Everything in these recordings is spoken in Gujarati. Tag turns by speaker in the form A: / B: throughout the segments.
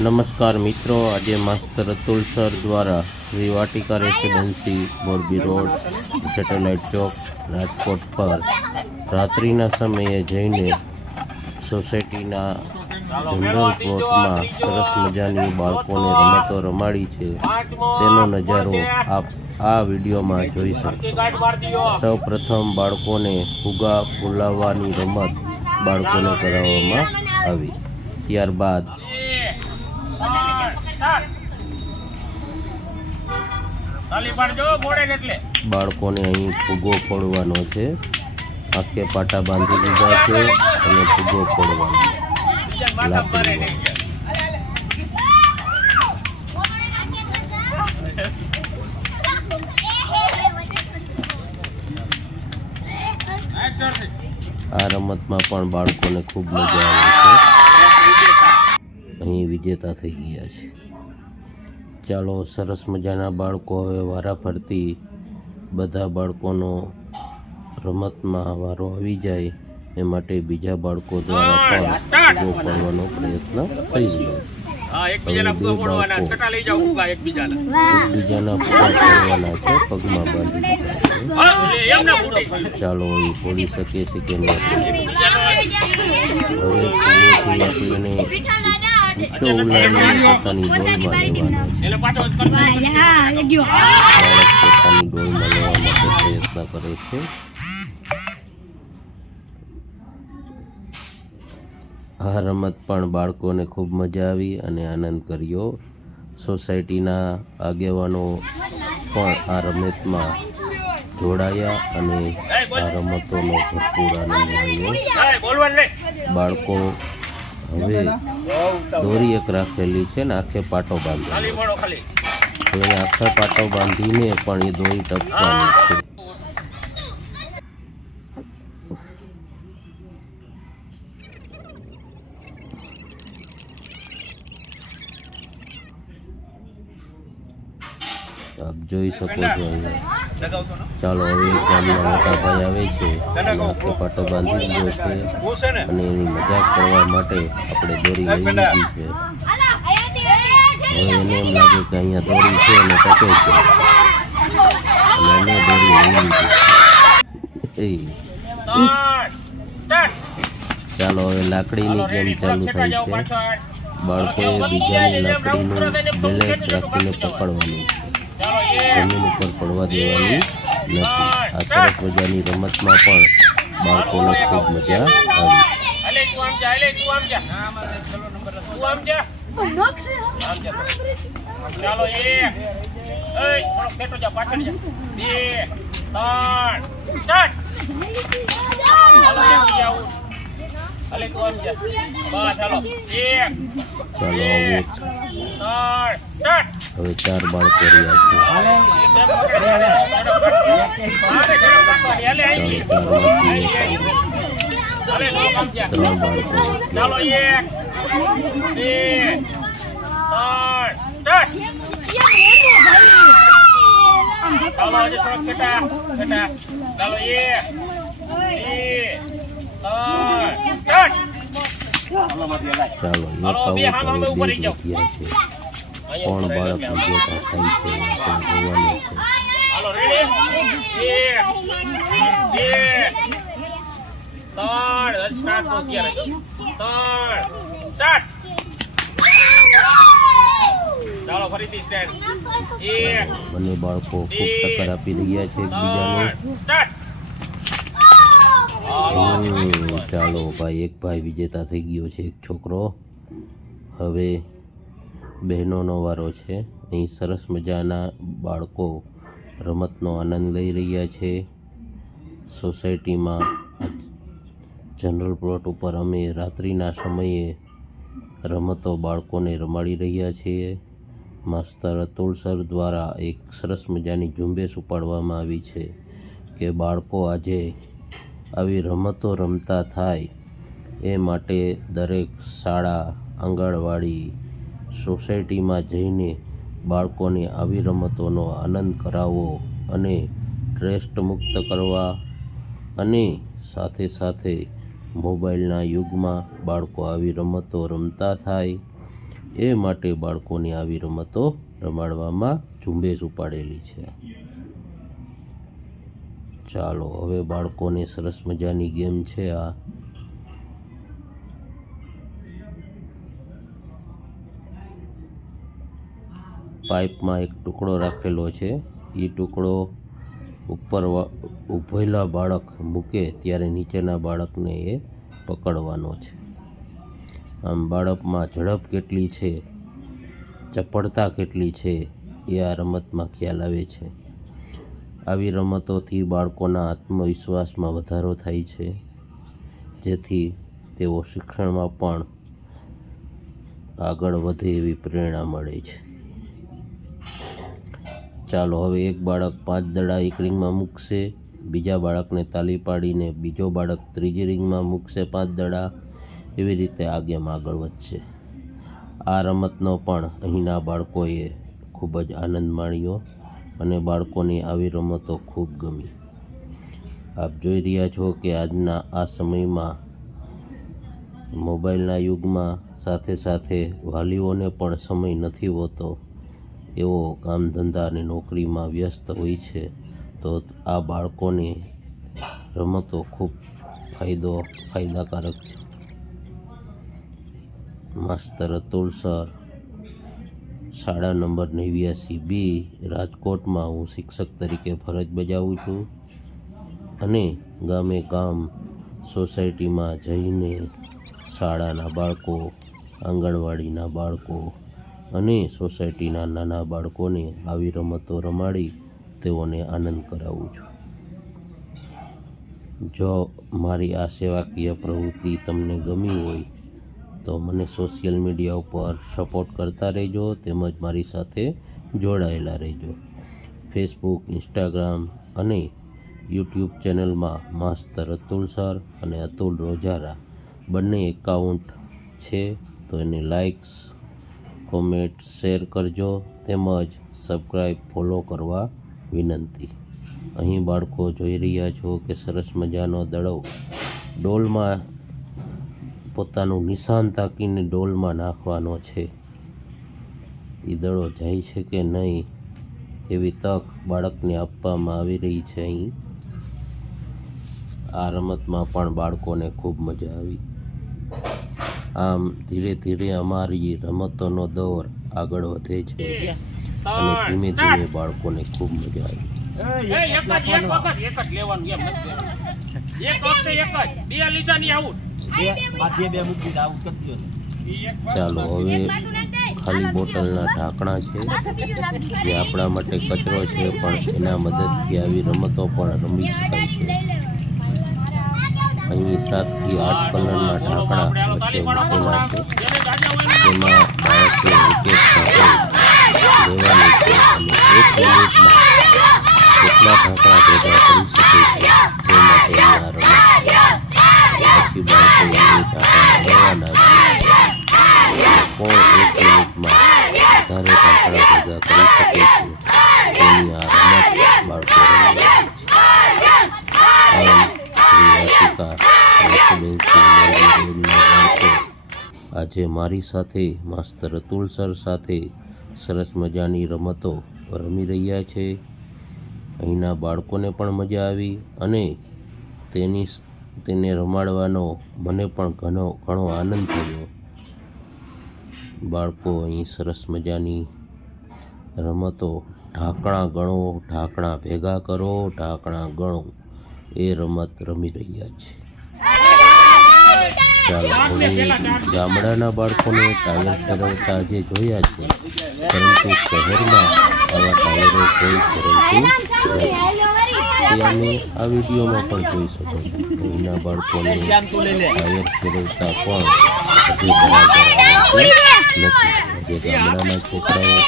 A: નમસ્કાર મિત્રો, આજે માસ્તર અતુલ સર દ્વારા Shri Vatika residency, Morbi road, satellite ચોક, રાજકોટ પર રાત્રિના સમયે જઈને સોસાયટીના જનરલ પ્લોટમાં સરસ મજાની બાળકોને રમતો રમાડી છે. તેનો નજારો આપ આ વિડીયોમાં જોઈ શકશો. સૌ પ્રથમ બાળકોને ફુગા ફૂલાવવાની રમત બાળકોને કરાવવામાં આવી. ત્યારબાદ બાળકોને અહીં ફુગો ફોડવાનો છે. આખે પાટા બાંધી દીધા છે અને ફુગો ફોડવાનો. આ રમતમાં પણ બાળકોને ખૂબ મજા આવે છે. અહીં વિજેતા થઈ ગયા છે. ચાલો સરસ મજાના બાળકો હવે વારા ફરતી બધા બાળકોનો રમતમાં વારો આવી જાય એ માટે બીજા બાળકો દ્વારા પણ પ્રયત્ન થઈ
B: ગયો. એકબીજાના
A: છે પગમાં બાંધી ચાલો એ ફોડી શકે છે કે નહીં. હવે આપણે પોતાની ડોલમાં પોતાની લેવા માટે પ્રયત્ન કરે છે આ રમત પણ બાળકોને ખૂબ મજા આવી અને આનંદ કર્યો. સોસાયટીના આગેવાનો પણ આ રમતમાં જોડાયા અને આ રમતોનો ભરપૂર આનંદ માણ્યો. બાળકો હવે દોરી એક રાખેલી છે ને, આખે પાટો તો એ આખે પાટો બાંધીને પણ એ દોરી ટપકવાની છે. આપ જોઈ શકો છો ચાલો, હવે ગામના મોટા ભાઈ આવે છે. પાટો બાંધી દીધો છે અને એની મજાક કરવા માટે આપણે દોરી લઈ લીધી છે. હવે એને એમ લાગે કે અહીંયા દોરી છે અને ટકે છે. અને દોરી ચાલો, હવે લાકડીની ગેમ ચાલુ થાય છે. બાળકોએ બીજાની લાકડીનું બેલેન્સ રાખીને પકડવાનું છે. જમીન ઉપર પડવા દેવાની નથી. આ સરસ મજાની રમતમાં પણ બાળકોને ખૂબ મજા આવી.
B: અલે તું આમ જા અલે તું આમ જા. તું ચાલો આવું.
A: આવું હવે ચાર બાળકો રહ્યા છે
B: આવી
A: ત્રણ બાળકો
B: ચાલો એક જાઓ.
A: છે. કોણ બાળક વિજેતા થાય છે? જોવાનું છે? બંને બાળકો ખૂબ ટક્કર આપી રહ્યા છે એકબીજાને. ચાલો ભાઈ એક ભાઈ વિજેતા થઈ ગયો છે એક છોકરો. હવે બહેનોનો વારો છે. અહીં સરસ મજાના બાળકો રમતનો આનંદ લઈ રહ્યા છે. સોસાયટીમાં જનરલ પ્લોટ ઉપર અમે રાત્રિના સમયે રમતો બાળકોને રમાડી રહ્યા છીએ. માસ્તર અતુલ સર દ્વારા એક સરસ મજાની ઝુંબેશ ઉપાડવામાં આવી છે કે બાળકો આજે આવી રમતો રમતા થાય એ માટે દરેક શાળા, આંગણવાડી સોસાયટીમાં જઈને બાળકોને આવી રમતોનો આનંદ કરાવવો અને ટ્રેસ્ટ મુક્ત કરવા અને સાથે સાથે મોબાઈલના યુગમાં બાળકો આવી રમતો રમતા થાય એ માટે બાળકોને આવી રમતો રમાડવામાં ઝુંબેશ ઉપાડેલી છે. ચાલો, હવે બાળકોને સરસ મજાની ગેમ છે આ. પાઇપમાં એક ટુકડો રાખેલો છે. એ ટુકડો ઉપર ઊભેલા બાળક મૂકે ત્યારે નીચેના બાળકને એ પકડવાનો છે. આમ બાળકમાં ઝડપ કેટલી છે, ચપળતા કેટલી છે, એ આ રમતમાં ખ્યાલ આવે છે. આવી રમતોથી બાળકોના આત્મવિશ્વાસમાં વધારો થાય છે, જેથી તેઓ શિક્ષણમાં પણ આગળ વધે એવી પ્રેરણા મળે છે. ચાલો હવે એક બાળક પાંચ દડા એક રિંગમાં મૂકશે. બીજા બાળકને તાલી પાડીને બીજો બાળક ત્રીજી રિંગમાં મૂકશે પાંચ દડા. એવી રીતે આ ગેમ આગળ વધશે. આ રમતનો પણ અહીંના બાળકોએ ખૂબ જ આનંદ માણ્યો અને બાળકોની આવી રમતો ખૂબ ગમી. આપ જોઈ રહ્યા છો કે આજના આ સમયમાં મોબાઈલના યુગમાં સાથે સાથે વાલીઓને પણ સમય નથી હોતો. એવો કામ ધંધા નોકરીમાં વ્યસ્ત હોય છે, તો આ બાળકોને રમતો ખૂબ ફાયદો, ફાયદાકારક છે. માસ્તર અતુલ સર, શાળા નંબર નેવ્યાસી બી, રાજકોટમાં હું શિક્ષક તરીકે ફરજ બજાવું છું અને ગામે ગામ સોસાયટીમાં જઈને શાળાના બાળકો, આંગણવાડીના બાળકો અને સોસાયટીના નાના બાળકોને આવી રમતો રમાડી તેઓને આનંદ કરાવું છું. જો મારી આ સેવાકીય પ્રવૃત્તિ તમને ગમી હોય, તો મને સોશિયલ મીડિયા ઉપર સપોર્ટ કરતા રહેજો, તેમજ મારી સાથે જોડાયેલા રહેજો. ફેસબુક, ઇન્સ્ટાગ્રામ અને યુટ્યુબ ચેનલમાં માસ્તર અતુલ સર અને અતુલ રોજારા બંને એકાઉન્ટ છે, તો એને લાઇક્સ કોમેન્ટ શેર કરજો તેમજ સબસ્ક્રાઈબ ફોલો કરવા વિનંતી. અહીં બાળકો જોઈ રહ્યા છો કે સરસ મજાનો દડો ડોલમાં પોતાનું નિશાન તાકીને ડોલમાં નાખવાનો છે. એ દડો જાય છે કે નહીં એવી તક બાળકને આપવામાં આવી રહી છે અહીં. આ રમતમાં પણ બાળકોને ખૂબ મજા આવી. આમ ધીરે ધીરે અમારી રમતોનો દોર આગળ વધે છે. અને ધીમે ધીમે બાળકોને ખૂબ મજા આવી.
B: એ એક જ એક વખત એક જ લેવાનું એમ નથી. લેવાનું. એક વખતે એક જ. બે લીધા ની આઉટ.
A: ચાલો હવે ખાલી બોટલના ઢાંકણા છે જે આપણા માટે કચરો છે પણ એના મદદથી આવી રમતો પણ રમી શકાય છે. અહીં સાતથી આઠ કલરના ઢાંકણા વચ્ચે મૂકેલા છે. તેમાં બાળકે વિકેટ સાથે લેવાની છે. અને એક મિનિટમાં કેટલા ઢાંકણા ભેગા કરી શકે છે તે માટે આ રમત પછી બાળકો એ ઢાંકણા લેવાના છે. કોણ એક મિનિટમાં વધારે ઢાંકણા ભેગા કરી શકે છે તેની આ રમત બાળકો રમે છે આમ શ્રી વાટિકા રેસિડેન્સી મોરબી રોડના બાળકો આજે મારી સાથે માસ્તર અતુલ સર સાથે સરસ મજાની રમતો રમી રહ્યા છે. અહીંના બાળકોને પણ મજા આવી અને તેની તેને રમાડવાનો મને પણ ઘણો ઘણો આનંદ થયો. બાળકો અહીં સરસ મજાની રમતો, ઢાંકણા ગણો, ઢાંકણા ભેગા કરો, ઢાંકણા ગણો, એ રમત રમી રહ્યા છે. હવે ગામડાના બાળકોને ટાયર ફેરવતા જે જોયા છે, પરંતુ શહેરમાં આવા ટાયરો કોઈ ફેરવતું અમે આ વિડીયોમાં પણ જોઈ શકો છો અહીંના બાળકોને ટાયર ફેરવતા પણ હજી બરાબર નથી. જે ગામડાના છોકરાઓ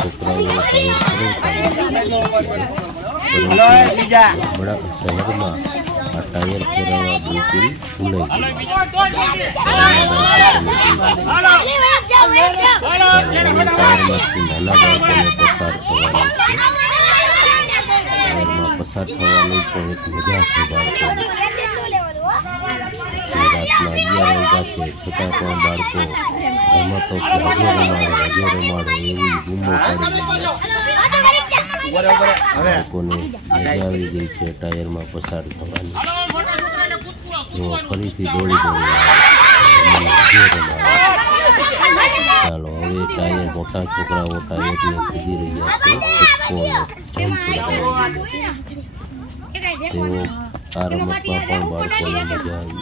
A: છોકરાઓ ટાયર ફેરવતા શહેરમાં આ ટાયર ફેરવવા બિલકુલ ભૂલાઈ ગયું પસાર થવાનું પસાર થવાની પણ એક મજા છે બાળકોની. રાતના અગિયાર વાગ્યા છે છતાં પણ બાળકો રમતો કે હજે રમાડે હજે રમાડે એવી બૂમો પાડી રહ્યા બાળકોને મજાવી ગઈ છે ટાયરમાં પસાર થવાની. જો ફરીથી દોડી દોડી ચાલો હવે ટાયર મોટા છોકરાઓ ટાયરને કૂદી રહ્યા છે. જમ્પ લગાવી રહ્યા છે. તેઓ આ રમતમાં પણ બાળકોને મજા આવી.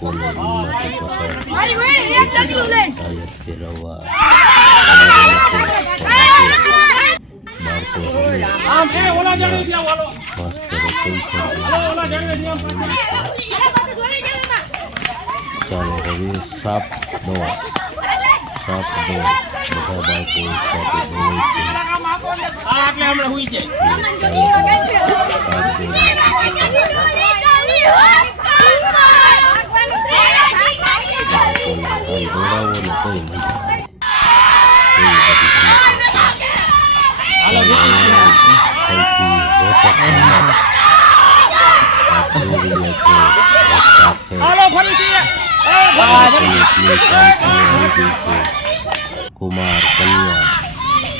A: બાળકોને રૂમમાંથી પસાર ફેરવવા. ચાલો હવે સાપ દવા. દવા બધા બાળકો સૌથી રહ્યા છો
B: હાલો ફરીથી એ
A: બાળકોની કુમાર કન્યા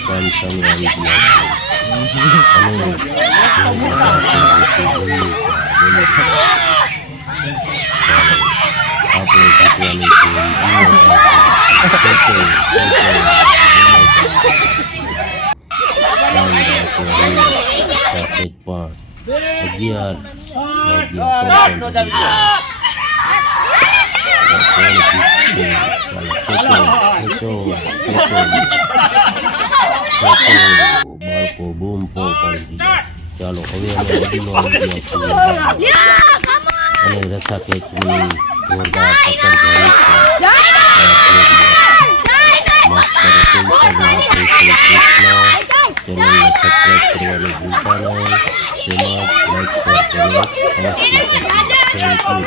A: સામસામે આવી ગયા છે અને જે મજા છે એ તો જોઈએ છે, બોલી રહ્યા છે. ચાલો આપણે જીતવાની છે એવી સાથે જ પણ અગિયાર વાગ્યા ચોપન બાળકો બૂમ ફોડ પાડી દીધા ચાલો હવે અમે વડીલો આવી ગયા છીએ અને રસા ખેંચવી જોરદાર ટક્કર જારી છે માસ્તર તુલસરના શ્રી શ્રી કૃષ્ણ ચેનલને સબસ્ક્રાઈબ કરવાનું ભૂલતા નહીં તેમજ લાઈક શેર કરી અવશ્ય કરજો થેન્ક યુ